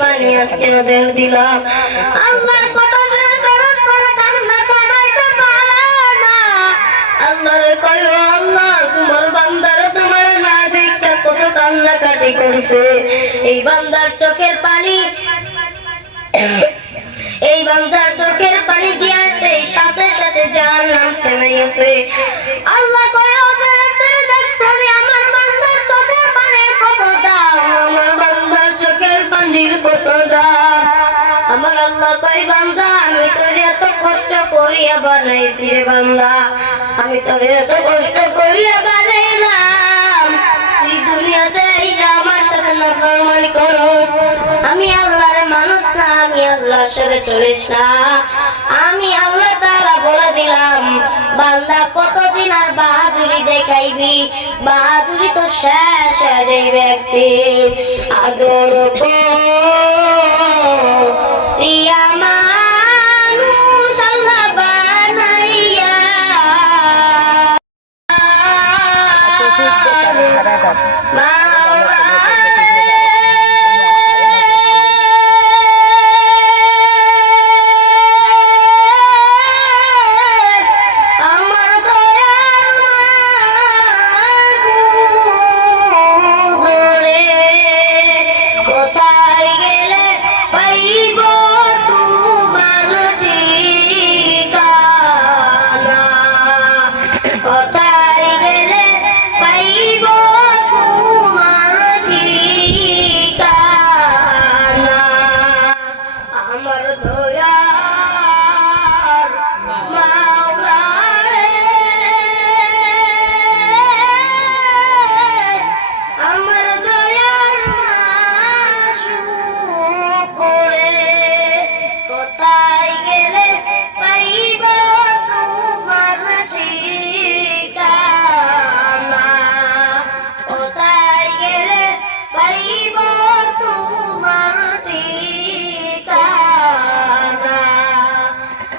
পানি আজকে ওদের দিলাম। আল্লাহর কথা শুনে দরদ করে কান্না কমাইতে পারে না। আল্লাহরে কইও আল্লাহ তোমার বান্দারা তোমার না দেখে কত কান্নাকাটি করছে, এই বান্দার চোখের পানি, এই বান্দার চোখের পানি দিয়াতে সাথে সাথে জাহান্নাম থেমে গেছে। আল্লাহ কইও ফেরেশতারা দেখছো আমার বান্দার চোখের পানির কত দাম, আমার বান্দার চোখের পানির কত দাম। আমার আল্লাহ কই বান্দা আমি তোরে এত কষ্ট করিয়া বানাইছি রে বান্দা, আমি তোরে এত কষ্ট করিয়া বানাইলাম, তুই দুনিয়াতে এসে আমার সাথে নাফরমানি করস। আমি আল্লাহর মানুষ না, আমি আল্লাহর সাথে চলিস না। আমি আল্লাহ তাআলা বলে দিলাম বান্দা কতদিন আর বাহাদুরি দেখাইবি, বাহাদুরি তো শেষ হয়ে যাইবে একদিন। আদর রিয়া মানুষ আল্লাহ বানাইয়া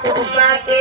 তোমাকে